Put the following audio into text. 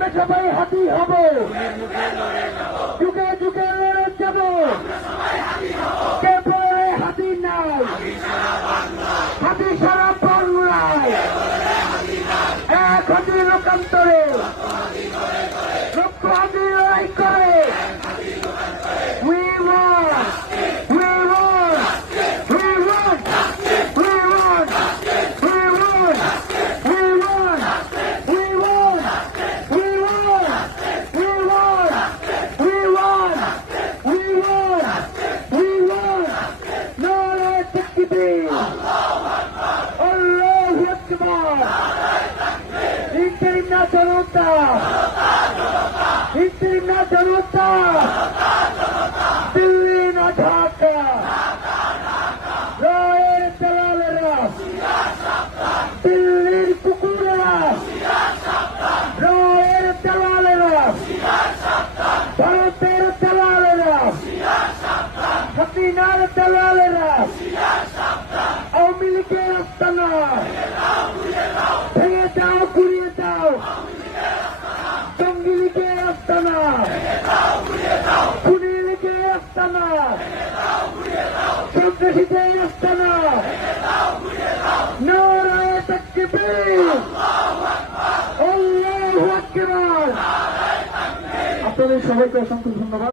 আমরা সবাই হাতি হব, যুগে যুগে লড়ে যাব, কে বলে হাতি নাই, হাতি সারা বাংলায়, এক হাতি লোকান্তরে, লক্ষ হাতি লড়াই করে। We won! We won! We won! We won! We won! We won! We won! We won! We won! We won! We won! We won! নারায়ে তাকবীর! আল্লাহু আকবার! ইনকিলাব না জনতা! ইনকিলাব না জনতা! দিল্লি না ঢাকা, রায়ের দালালেরা, দিল্লির কুকুরেরা, রায়ের দালালেরা, ভারতের দালালেরা, হাসিনার দালালেরা, আওয়ামী লীগের আস্তানা ভেঙে দাও, ঘুরিয়ে দাও, জঙ্গি লীগের আস্তানা, খুনি লীগের আস্তানা, সন্ত্রাসীদের আস্তানা, নারায়ে তাকবীর, আল্লাহু আকবার। আপনাদের সবাইকে অসংখ্য ধন্যবাদ।